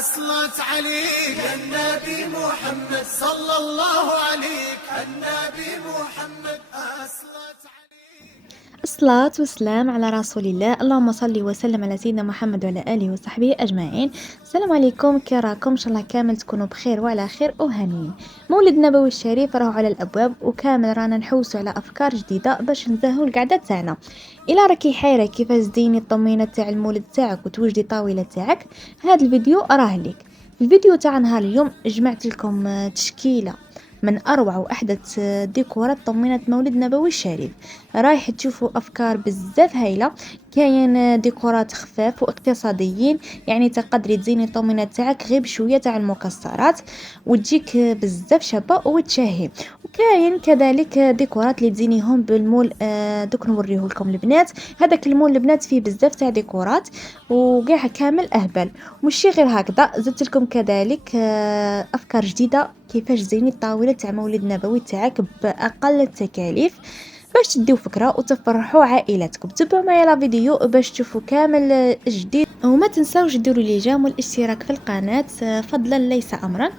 صلت عليك النبي محمد صلى الله عليك النبي محمد صلت عليك. الصلاة والسلام على رسول الله. اللهم صل وسلم على سيدنا محمد وعلى آله وصحبه أجمعين. السلام عليكم، كي راكم؟ إن شاء الله كامل تكونوا بخير وعلى خير وهنيين. مولد النبوي الشريف راهو على الأبواب، وكامل رانا نحوسوا على أفكار جديدة باش نزهوا القعدة تاعنا. إلا راكي حيرة كيفاش تزيني الطمينة تاع المولد تاعك وتوجدي طاولة تاعك، هذا الفيديو راه ليك. الفيديو تاع نهار اليوم جمعت لكم تشكيلة من أروع وأحدث ديكورات طمينة مولد نبوي الشريف. رايح تشوفوا أفكار بزاف هايلة، كاين ديكورات خفاف واقتصاديين، يعني تقدري تزيني الطمينة تاعك غير بشوية تاع المكسرات وتجيك بزاف شابة وتشهي. وكاين كذلك ديكورات اللي تزينيهم بالمول. دوك نوريه لكم البنات. هذاك المول البنات فيه بزاف تاع ديكورات وكاع كامل أهبل. مش غير هكذا، زدت لكم كذلك أفكار جديدة كيفاش تزيني الطاولة تاع مولد نبوي تاعك بأقل التكاليف، باش تديو فكرة وتفرحوا عائلتكم. تبعوا معايا لا فيديو باش تشوفوا كامل جديد، وما تنساوش ديروا لي جيم والاشتراك في القناة فضلا ليس أمرا.